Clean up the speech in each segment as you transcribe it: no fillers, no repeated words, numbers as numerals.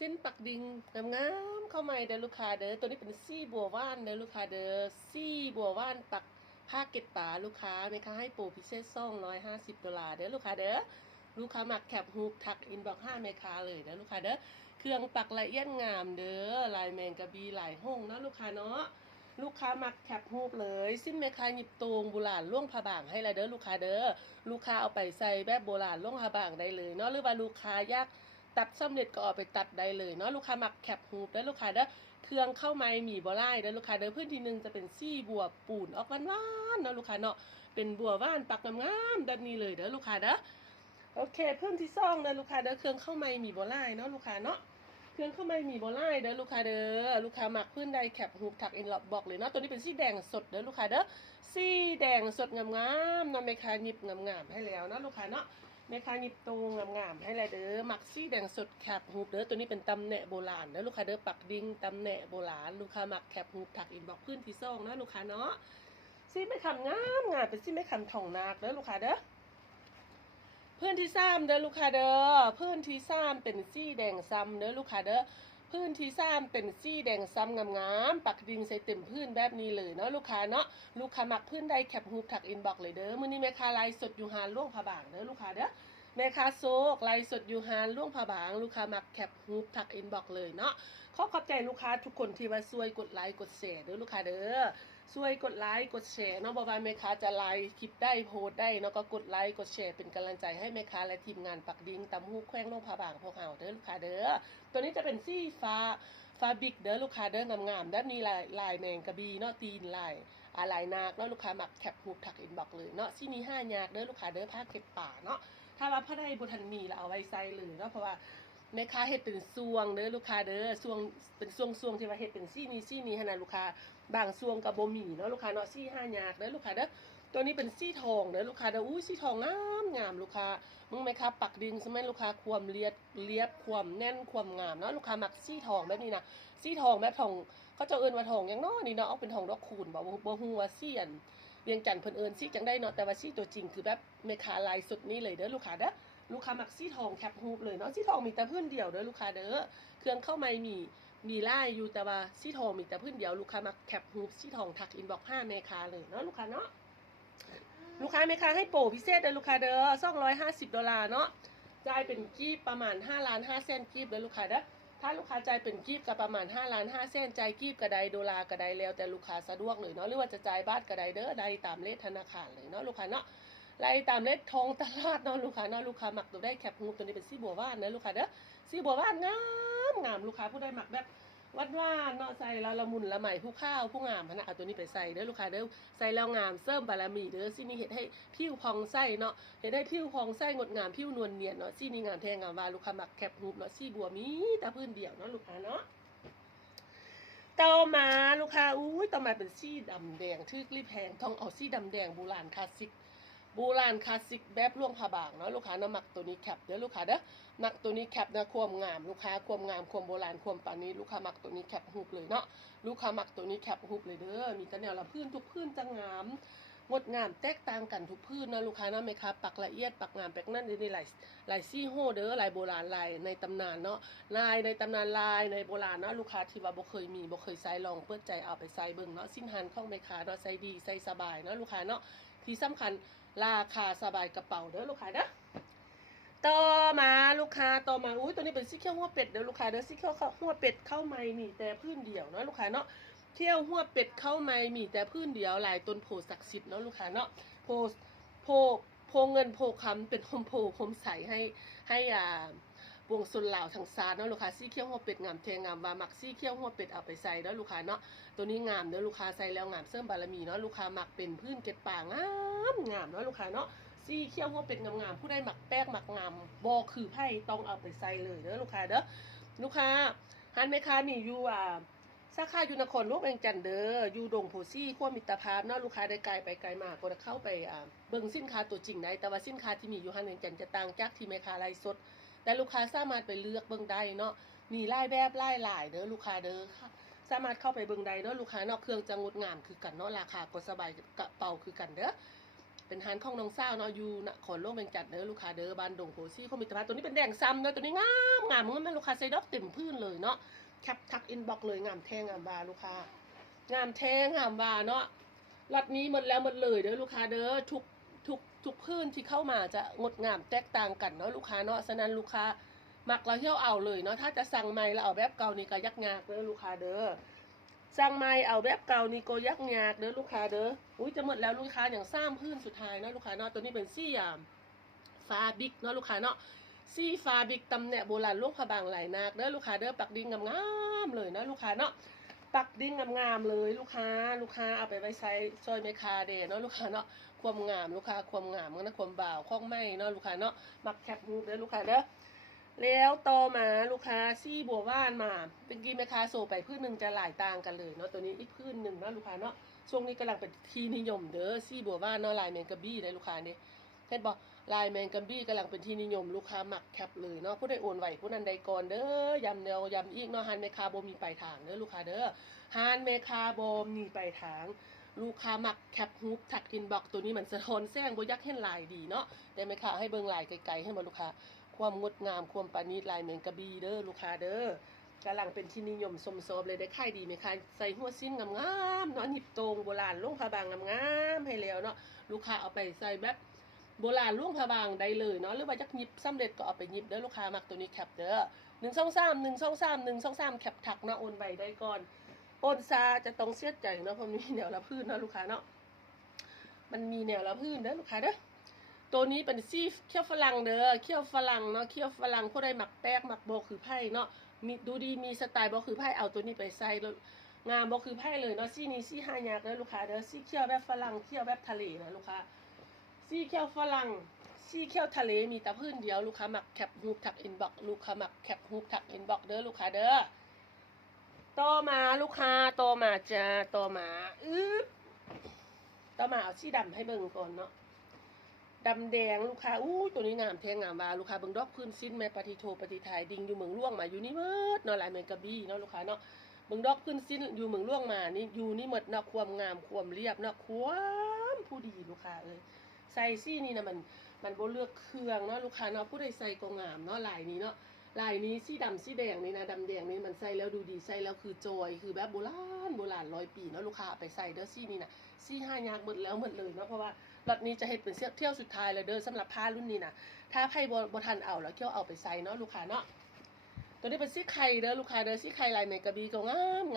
เส้นปักดิ่งงามๆเข้ามาเด้อลูกค้าเด้อตัวนี้เป็นซี่บัวว่านเด้อลูกค้าเด้อซี่บัวว่านปักผ้าเก็บป่าลูกค้าไหมคะให้โปรพิเศษ$250เด้อลูกค้าเด้อลูกค้ามักแคปฮูกทักอินบ็อกซ์5เมคาเลยเด้อลูกค้าเด้อเครื่องปักละเอียดงามเด้อลายแมงกะบีลายห้องนะลูกค้าเนาะลูกค้ามักแคปฮูกเลยสิ้นเมคาหยิบตรงโบราณล่วงผ้าบางให้ละเด้อลูกค้าเด้อลูกค้าเอาไปใส่แบบโบราณล่วงผ้าบางได้เลยเนาะหรือว่าลูกค้าอยากตัดสำเร็จก็เอาไปตัดได้เลยเนาะลูกค้ามักแคปฮูกได้ลูกค้าเด้อเครื่องเข้าไม้หมี่บัวไล่เด้อลูกค้าเด้อพื้นที่หนึ่งจะเป็นซี่บัวปูนออกหวานๆเนาะลูกค้าเนาะเป็นบัวว่านปักงามๆแบบนี้เลยเด้อลูกค้าเด้อโอเคเพิ่มที่ซ่องเด้อลูกค้าเด้อเครื่องเข้าไม้หมี่บัวไล่เนาะลูกค้าเนาะเครื่องเข้าไม้หมี่บัวไล่เด้อลูกค้าเด้อลูกค้ามักพื้นใดแคปฮูกถักเอ็นล็อกบอกเลยเนาะตัวนี้เป็นสีแดงสดเด้อลูกค้าเด้อสีแดงสดงามๆเนาะแม่ค้าหยิบงามๆให้แล้วเนาะลูกค้าเนาะแม่ค้าหยิบตรงงามๆให้เลยเด้อมักสีแดงสดแคปฮูกเด้อตัวนี้เป็นตำแหน่โบราณเด้อลูกค้าเด้อปักดิ่งตำแหน่โบราณลูกค้ามักแคปฮูกถักเอ็นบอกพื้นที่ซ่องนะลูกค้าเนาะสีไม่คำงามเป็นสีไม่คำทองนาคเด้อลูกค้าเด้อเพื่อนที่ซ้ำเด้อลูกค้าเด้อเพื่อนที่ซ้ำเป็นสีแดงซ้ำเด้อลูกค้าเด้อพื้นที่ซ้ำเป็นสีแดงซ้ำงามๆปักดิ่งใส่เต็มพื้นแบบนี้เลยเนาะลูกค้าเนาะลูกค้ามักพื้นใดแคปฮูกถักอินบ็อกเลยเด้อมื้อนี้แม่ค้าไลฟ์สดอยู่หาล่วงผาบางเด้อลูกค้าเด้อแม่ค้าโซกไลฟ์สดอยู่หาล่วงผาบางลูกค้ามักแคปฮูกถักอินบ็อกเลยเนาะขอบใจลูกค้าทุกคนที่มาช่วยกดไลค์กดแชร์เด้อลูกค้าเด้อช่วยกดไลค์กดแชร์เนาะบ่ว่าแม่ค้าจะไลฟ์คลิปได้โพสได้เนาะก็กดไลค์กดแชร์เป็นกำลังใจให้แม่ค้าและทีมงานปักดิ่งตำฮูกแขวงล่วงผาบางพวกเฮาเด้อลูกค้าเด้อตัวนี้จะเป็นสีฟ้าบิ๊กเด้อลูกค้าเด้องามๆแบบนี้ลายแมงกะบีเนาะตีนลายนาคเนาะลูกค้ามักแคปฮูกถักอินบ็อกเลยเนาะที่มี5ยากเด้อลูกค้าเด้อผ้าเก็บป่าเนาะถ้าว่าผ้าได้บ่ทันมีแล้วเอาไว้ใส่เลยเนาะเพราะว่าแม่ค้าเฮ็ดเป็นซวงเด้อลูกค้าเด้อซวงเป็นซวงที่ว่าเฮ็ดเป็นซี่นี้ให้นะลูกค้าบางซวงก็บ่มีเนาะลูกค้าเนาะซี่5ยากเด้อลูกค้าเด้อตัวนี้เป็นซี่ทองเด้อลูกค้าเด้ออุ้ยซี่ทองงามลูกค้ามึงไหมครับปักดิ่งใช่ไหมลูกค้าความเรียบความแน่นความงามเนาะลูกค้ามักซี่ทองแบบนี้นะซี่ทองแบบทองเขาจะเอิ้นว่าทองอย่างน้อนี่เนาะเอาเป็นทองดอกคูณบ่ฮู้ว่าซี่อันเวียงจันทน์เพิ่นเอิ้นซี่จังได้เนาะแต่ว่าซี่ตัวจริงคือแบบแม่ค้าลายสุดนี้เลยเด้อลูกค้าเด้อลูกค้ามักซี่ทองแคปฮูปเลยเนาะซี่ทองมีแต่พื้นเดียวเด้อลูกค้าเด้อเครื่องเข้าไม่มีลายอยู่แต่ว่าซี่ทองมีแต่พื้นเดียวลูกค้ามักแคปฮูปซี่ทองทักอินบ็อกซ์5แม่ค้าเลยเนาะลูกค้าเนาะลูกค้าแม่ค้าให้โปรพิเศษเด้อลูกค้าเด้อ$250เนาะจ่ายเป็นกีบประมาณ5,500,000กีบเด้อลูกค้าเด้อถ้าลูกค้าจ่ายเป็นกีบก็ประมาณ5,500,000จ่ายกีบก็ได้ดอลลาร์ก็ได้แล้วแต่ลูกค้าสะดวกเลยเนาะหรือว่าจะจ่ายบาทก็ได้เด้อได้ตามเลขธนาคารเลยเนาะลูกค้าเนาะไล่ตามเลขท้องตลาดเนาะลูกค้าเนาะลูกค้ามักตัวได้แคปฮูปตัวนี้เป็นสีบัวว่านนะลูกค้าเด้อสีบัวว่านงามลูกค้าผู้ใดมักแบบว่านเนาะใส่แล้วละมุนละไมผู้ข้าวผู้งามพนะเอาตัวนี้ไปใส่เด้อลูกค้าเด้อใส่แล้วงามเสริมบารมีเด้อซี่นี้เฮ็ดให้ผิวพองใสเนาะเฮ็ดให้ผิวพองใสงดงามผิวนวลเนียนเนาะซี่นี้งามแท้งามว่าลูกค้ามักแคปฮูปเนาะซี่บัวมีแต่พื้นเดียวเนาะลูกค้าเนาะต่อมาลูกค้าอุ้ยต่อมาเป็นสีดำแดงทึกรีบแพงต้องเอาสีดำแดงโบราณคลาสสิกแบบล่วงผ้าบางเนาะลูกค้าเนาะมักตัวนี้แคปเด้อลูกค้าเด้อมักตัวนี้แคปนะความงามลูกค้าความงามความโบราณความปานนี้ลูกค้ามักตัวนี้แคปฮูปเลยเนาะลูกค้ามักตัวนี้แคปฮูปเลยเด้อมีแต่แนวละพื้นทุกพื้นจะงามงดงามแตกต่างกันทุกพื้นนะลูกค้าเนาะไหมครับปักละเอียดปักงามปักนั่นนี่ลายซี่โฮเด้อลายโบราณลายในตำนานเนาะลายในตำนานลายในโบราณเนาะลูกค้าที่ว่าบ่เคยมีบ่เคยใส่ลองเปิดใจเอาไปใส่เบิ่งเนาะสิ้นหันของไหมค้าเนาะใส่ดีใส่สบายเนาะลูกค้าเนาะที่สำคัญราคาสบายกระเป๋าเด้อลูกค้าเด้อต่อมาลูกค้าต่อมาอุ้ยตัวนี้เป็นซี่เขี้ยวหัวเป็ดเด้อลูกค้าเด้อซี่เขี้ยวหัวเป็ดเข้าไม้มีแต่พื้นเดียวเนาะลูกค้าเนาะเที่ยวหัวเป็ดเข้าไม้มีแต่พื้นเดียวหลายต้นโพศักดิ์สิทธิ์เนาะลูกค้าเนาะโพเงินโพคำเป็นโพใสให้วงสุนเหล่าทางซาเนาะลูกค้าซี่เขี้ยวหัวเป็ดงามแทงงามว่ามักซี่เขี้ยวหัวเป็ดเอาไปใส่เนาะลูกค้าเนาะตัวนี้งามเด้อลูกค้าใส่แล้วงามเสริมบารมีเนาะลูกค้ามักเป็นพื้นเก็ดป่างามเนาะลูกค้าเนาะซี่เขี้ยวหัวเป็ดงามผู้ใดมักแป้งมักงามบ่คือไผ่ต้องเอาไปใส่เลยเด้อลูกค้าเด้อลูกค้าฮันแม่ค้านี่อยู่สาขาอยู่นครหลวงเวียงจันทน์เด้ออยู่ดงโพซี่ขั้วมิตรภาพเนาะลูกค้าได้ไกลไปไกลมาก็จะเข้าไปเบิ่งสินค้าตัวจริงได้แต่ว่าสินค้าที่มีอยู่ฮันเวียงจันทน์จะต่างจากที่แม่ค้าไลฟ์สดแต่ลูกค้าสามารถไปเลือกเบิ่งได้เนาะมีหลายแบบหลายเด้อลูกค้าเด้อค่ะสามารถเข้าไปเบิ่งได้เนาะลูกค้าเนาะเครื่องจะงดงามคือกันเนาะราคาก็สบายกระเป๋าคือกันเด้อ เป็นฮันของน้องสาวเนาะอยู่นครหลวงเวียงจันทน์เด้อลูกค้าเด้อบ้านดงโพซี่เขามีตะพานตัวนี้เป็นแดงซ้ำเนาะตัวนี้งามงามมึงแม่ลูกค้าใส่ดอกเต็มพื้นเลยเนาะแคปทักอินบ็อกเลยงามแท้งามบาลูกค้างามแท้งามบาเนาะล็อตนี้หมดแล้วหมดเลยเด้อลูกค้าเด้อทุกพื้นที่เข้ามาจะงดงามแตกต่างกันเนาะลูกค้าเนาะฉะนั้นลูกค้ามักเราเที่ยวเอาเลยเนาะถ้าจะสั่งใหม่เราเอาแบบเก่านี่ก็ยักยากเด้อลูกค้าเด้อสั่งใหม่เอาแบบเก่านี่ก็ยักยากเด้อลูกค้าเด้ออุ้ยจะหมดแล้วลูกค้าอย่างซ้ำพื้นสุดท้ายเนาะลูกค้าเนาะตัวนี้เป็นซี่ยามฟาบิกเนาะลูกค้าเนาะซี่ฟาบิกตำแหน่งโบราณลูกพะบางไหลนาคเด้อลูกค้าเด้อปักดิ่งงามๆเลยเนาะลูกค้าเนาะปักดิ่งงามๆเลยลูกค้าเอาไปไว้ใช้ซอยเมคาเดเนาะลูกค้าเนาะความงามลูกค้าความงามนะความบ่าวข้องไม้เนาะลูกค้าเนาะมักแคปรูปเด้อลูกค้าเด้อแล้วต่อมาลูกค้าซี่บัวว่านมาเป็นกีเมคาโซไปพื้นหนึ่งจะหลายต่างกันเลยเนาะตัวนี้อีกพื้นหนึ่งเนาะลูกค้าเนาะช่วงนี้กำลังเป็นที่นิยมเด้อซี่บัวว่านเนาะลายแมงกะบี้ได้ลูกค้าเนี่ยเห็นบอกลายแมงกะบี้กำลังเป็นที่นิยมลูกค้ามักแคปเลยเนาะผู้ใดโอนไหวผู้นั้นใดก่อนเด้อยำแนวยำอีกเนาะฮันเมคาโบมีปลายทางเด้อลูกค้าเด้อฮันเมคาโบมีปลายทางลูกค้ามักแคปฮูปทักอินบ็อกตัวนี้มันสะท้อนแสงบ่ยักเห็นลายดีเนาะได้ไหมคะให้เบิ่งลายไกลๆให้มาลูกค้าความงดงามความปราณีตลายแมงกะบี้เด้อลูกค้าเด้อกำลังเป็นที่นิยมสมโซบเลยได้ขายดีไหมคะใส่หัวสิ้นงามๆเนาะหนิบตรงโบราณลุงพะบางงามๆให้แล้วเนาะลูกค้าเอาไปใส่แบบโบราณลุงพะบางได้เลยเนาะหรือว่าจักหยิบสำเร็จก็เอาไปหยิบเด้อลูกค้ามักตัวนี้แคปเด้อ123 แคปทักเนาะโอนไวได้ก่อนโอนซาจะต้องเสียใจเนาะเพราะมีแนวละพื้นเนาะลูกค้าเนาะมันมีแนวละพื้นเด้อลูกค้าเด้อตัวนี้เป็นซี่เคี่ยวฝรั่งเด้อเคี่ยวฝรั่งเนาะเคี่ยวฝรั่งผู้ใดหมักแป้งหมักโบคือไผ่เนาะมีดูดีมีสไตล์โบคือไผ่เอาตัวนี้ไปใส่งามโบคือไผ่เลยเนาะซี่นี้ซี่หายากเด้อลูกค้าเด้อซี่เคี่ยวแบบฝรั่งเคี่ยวแบบทะเลนะลูกค้าซี่เคี่ยวฝรั่งซี่เคี่ยวทะเลมีแต่พื้นเดียวลูกค้าหมักแคปฮูปทักอินบ็อกลูกค้าหมักแคปฮูปทักอินบ็อกเด้อลูกค้าเด้อต่อมาลูกค้าต่อมาจ้าต่อมาต่อมาเอาสีดำให้เบิ่งก่อนเนาะดำแดงลูกค้าตัวนี้งามแท้งามว่าลูกค้าเบิ่งดอกพื้นสิ้นแม่ปฏิโทปฏิทายดิ่งอยู่เมืองล่วงมาอยู่นี่เมิดเนาะลายแมงกะบี้เนาะลูกค้าเนาะเบิ่งดอกพื้นสิ้นอยู่เมืองล่วงมานี่อยู่นี่หมดเนาะความงามความเรียบเนาะความผู้ดีลูกค้าเอ้ยใส่ซี่นี่นะมันบ่เลือกเครื่องเนาะลูกค้าเนาะผู้ใดใส่ก็งามเนาะลายนี้เนาะลายนี้สีดำสีแดงนี่นะดำแดงนี่มันใส่แล้วดูดีใส่แล้วคือจอยคือแบบโบราณ100 ปีเนาะลูกค้าไปใส่เด้อซี่นี่นะซี่หายากหมดแล้วหมดเลยเนาะเพราะว่าล็อตนี้จะเฮ็ดเป็นเที่ยวสุดท้ายแล้วเด้อสำหรับผ้ารุ่นนี้นะถ้าไพ่บ่ทันเอาแล้วเที่ยวเอาไปใส่เนาะลูกค้าเนาะตัวนี้เป็นซี่ไข่เด้อลูกค้าเด้อซี่ไข่ลายแมงกะบี้ก็ง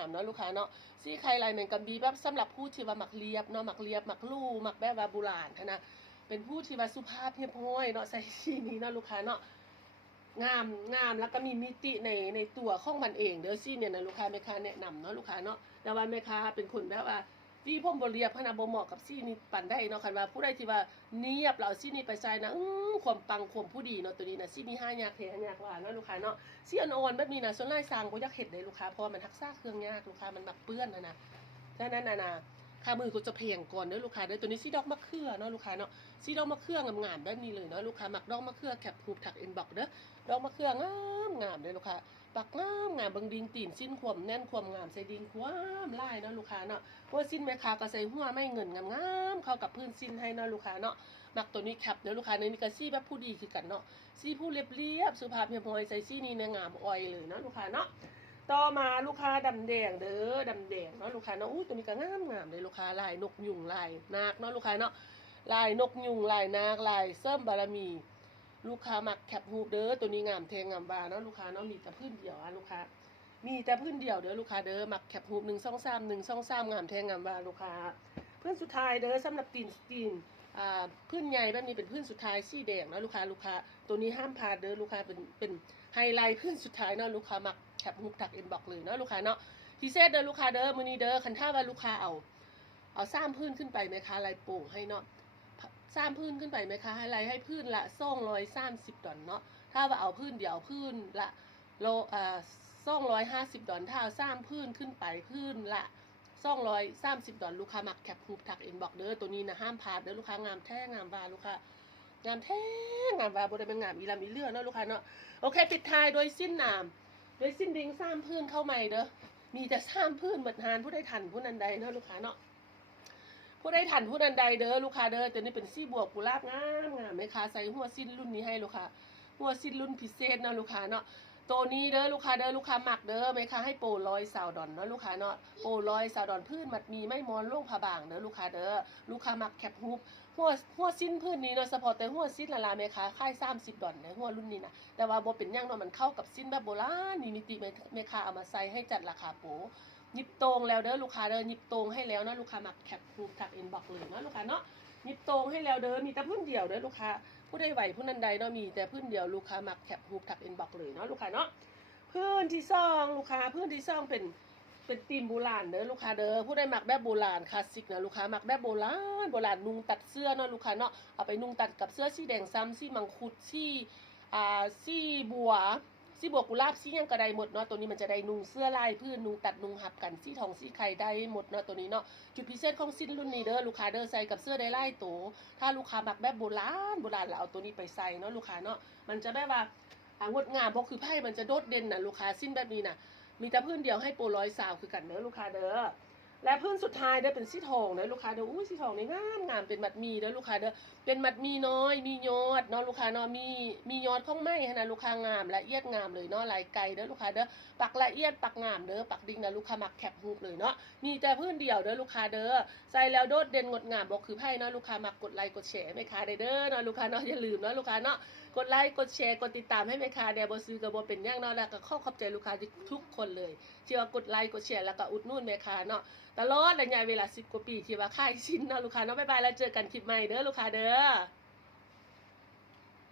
ามเนาะลูกค้าเนาะซี่ไข่ลายแมงกะบี้แบบสำหรับผู้ที่ว่ามักเรียบเนาะมักเรียบมักลู่มักแบบว่าโบราณนะเป็นผู้ที่ว่าสุภาพเรียบร้อยเนาะใส่ซี่นี้เนาะลูกค้าเนาะงามแล้วก็มีมิติในตัวของมันเองเด้อซี่เนี่ยนะลูกค้าแม่ค้าแนะนำเนาะลูกค้าเนาะแต่ว่าแม่ค้าเป็นคนแบบว่าซี่ผมบ่เรียบพนะบ่เหมาะกับซี่นี้ปั่นได้เนาะคันว่าผู้ใดที่ว่าเนียบเราซี่นี้ไปใส่นะความปังความผู้ดีเนาะตัวนี้นะซี่มี5ยากแท้ยากว่าเนาะลูกค้าเนาะซี่อ่อนๆแบบนี้นะส่วนหลายสร้างบ่อยากเฮ็ดได้ลูกค้าเพราะมันรักษาเครื่องยากลูกค้ามันมักเปื้อนนะดังนั้นนะค่ามือก็จะเพียงก่อนเด้อลูกค้าเด้อตัวนี้ซี่ดอกมะเขือเนาะลูกค้าเนาะซี่ดอกมะเขืองามๆแบบนี้เลยเนาะลูกค้ามักดอกมะเขือแคปฮูปทักอินบ็อกเด้อดอกมะเขืองามเด้อลูกค้าปักงามเบิ่งดิงตีนสิ้นความแน่นความงามใส่ดิงความลายเนาะลูกค้าเนาะหัวสิ้นแม่ค้าก็ใส่หัวไม่เงินงามๆเข้ากับพื้นสิ้นให้เนาะลูกค้าเนาะมักตัวนี้แคปเด้อลูกค้าในนี้ก็ซี่แบบผู้ดีคือกันเนาะซี่ผู้เรียบสุภาพเรียบร้อยใส่ซี่นี่งามออยเลยเนาะลูกค้าเนาะต่อมาลูกค้าดำแดงเด้อดำแดงเนาะลูกค้าเนาะตัวนี้ก็งามเลยลูกค้าลายนกยุงลายนาคเนาะลูกค้าเนาะลายนกยุงลายนาคลายเสริมบารมีลูกค้ามักแคปฮูปเด้อตัวนี้งามแทงงามบาเนาะลูกค้าเนาะมีแต่พื้นเดียวลูกค้ามีแต่พื้นเดียวเด้อลูกค้าเด้อมักแคปฮูป123งามแทงงามบาลูกค้าพื้นสุดท้ายเด้อสำหรับตีนพื้นใหญ่แบบนี้เป็นพื้นสุดท้ายสีแดงเนาะลูกค้าตัวนี้ห้ามพลาดเด้อลูกค้าเป็นไฮไลท์พื้นสุดท้ายเนาะลูกค้ามักแคปฮูปทักอินบ็อกเลยเนาะลูกค้าเนาะพิเศษเด้อลูกค้าเด้อมื้อนี้เด้อคันถ้าว่าลูกค้าเอา3พื้นขึ้นไปไหมคะลายโป่งให้เนาะ3พื้นขึ้นไปไหมคะให้ไลท์ให้พื้นละ$230เนาะถ้าว่าเอาพื้นเดียวพื้นละ$250ถ้าเอา3พื้นขึ้นไปพื้นละ$230ลูกค้ามักแคปฮูปทักอินบ็อกเด้อตัวนี้นะห้ามพลาดเด้อลูกค้างามแท้งามว่าลูกค้างามแท้งามว่าบ่ได้เป็นงามอีลำอีเลือเนาะลูกค้าเนาะโอเคปิดท้ายโดยสิ้นโดยสิ้นดิง3พื้นเข้าใหม่เด้อมีแต่3พื้นหมดหานผู้ใดทันผู้นั้นใดเนาะลูกค้าเนาะผ ผู้ใดทันผู้นั้นใดเด้อลูกค้าเด้อตัวนี้เป็นซี่บวกกุหลาบงามงามแม่ค้าใส่หัวสิ้นรุ่นนี้ให้ลูกค้าหัวสิ้นรุ่นพิเศษเนาะลูกค้าเนาะตัวนี้เด้อลูกค้าเด้อลูกค้าหมักเด้อแม่ค้าให้โปร100 ซาวดอนเนาะลูกค้าเนาะโปร100 ซาวดอนพื้นมัดมีไม่มอนโล่งผาบางเด้อลูกค้าเด้อลูกค้าหมักแคปฮูปหัวสิ้นพื้นนี้เนาะเฉพาะแต่หัวสิ้นละลาแม่ค้าค่าย30 ดอนในหัวรุ่นนี้นะแต่ว่าบ่เป็นหยังเนาะมันเข้ากับสิ้นแบบโบราณนี่มิติแม่ค้าเอามาใส่ให้จัดราคาโปรหยิบตรงแล้วเด้อลูกค้าเด้อหยิบตรงให้แล้วนะลูกค้าหมักแคปฮูปทักอินบ็อกซ์เลยเนาะลูกค้าเนาะหยิบตรงให้แล้วเด้อมีแต่พื้นเดียวเด้อลูกค้าผู้ใดไหวผู้นั้นใดเนาะมีแต่พื้นเดียวลูกค้าหมักแคปฮูปทักอินบ็อกซ์เลยเนาะลูกค้าเนาะพื้นที่ซ่องลูกค้าพื้นที่ซ่องเป็นธีมโบราณเด้อลูกค้าเด้อผู้ใดหมักแบบโบราณคลาสสิกนะลูกค้าหมักแบบโบราณนุ่งตัดเสื้อเนาะลูกค้าเนาะเอาไปนุ่งตัดกับเสื้อสีแดงซ้ำสีมังคุดสีบัวกุหลาบสีหยังก็ได้หมดเนาะตัวนี้มันจะได้นุ่งเสื้อลายพื้นนุ่งตัดนุ่งหับกันสีทองสีไข่ได้หมดเนาะตัวนี้เนาะจุดพิเศษของสิ้นรุ่นนี้เด้อลูกค้าเด้อใส่กับเสื้อได้ไล่ตัวถ้าลูกค้าหมักแบบโบราณแล้วเอาตัวนี้ไปใส่เนาะลูกค้าเนาะมันจะได้ว่างดงามเพราะคือไพ่มันจะโดดเด่นนะลูกค้าสิ้นแบบนี้นะมีแต่พื้นเดียวให้โปร100 ซาวคือกันเด้อลูกค้าเด้อและพื้นสุดท้ายเด้อเป็นสีทองเด้อลูกค้าเด้ออุ้ยสีทองนี่งามเป็นมัดมีเด้อลูกค้าเด้อเป็นมัดมีน้อยมียอดเนาะลูกค้าเนาะมียอดของไม้นะลูกค้างามละเอียดงามเลยเนาะลายไก่เด้อลูกค้าเด้อปักละเอียดปักงามเด้อปักดิ่งนะลูกค้ามักแคปฮูปเลยเนาะมีแต่พื้นเดียวเด้อลูกค้าเด้อใส่แล้วโดดเด่นงดงามบอกคือไพ่เนาะลูกค้ามักกดไลค์กดแชร์แม่ค้าได้เด้อเนาะลูกค้าเนาะอย่าลืมเนาะลูกค้าเนาะกดไลค์กดแชร์กดติดตามให้แม่ค้าเดี๋ยวบ่ซื้อก็บ่เป็นหยังเนาะแล้วก็ขอบใจลูกค้าทุกคนเลยที่ว่ากดไลค์กดแชร์แล้วก็อุดหนุนแม่ค้าเนาะตลอดระยะเวลา10 กว่าปีที่ว่าขายชิ้นเนาะลูกค้าเนาะบ๊ายบายแล้วเจอกันคลิปใหม่เด้อลูกค้าเด้อ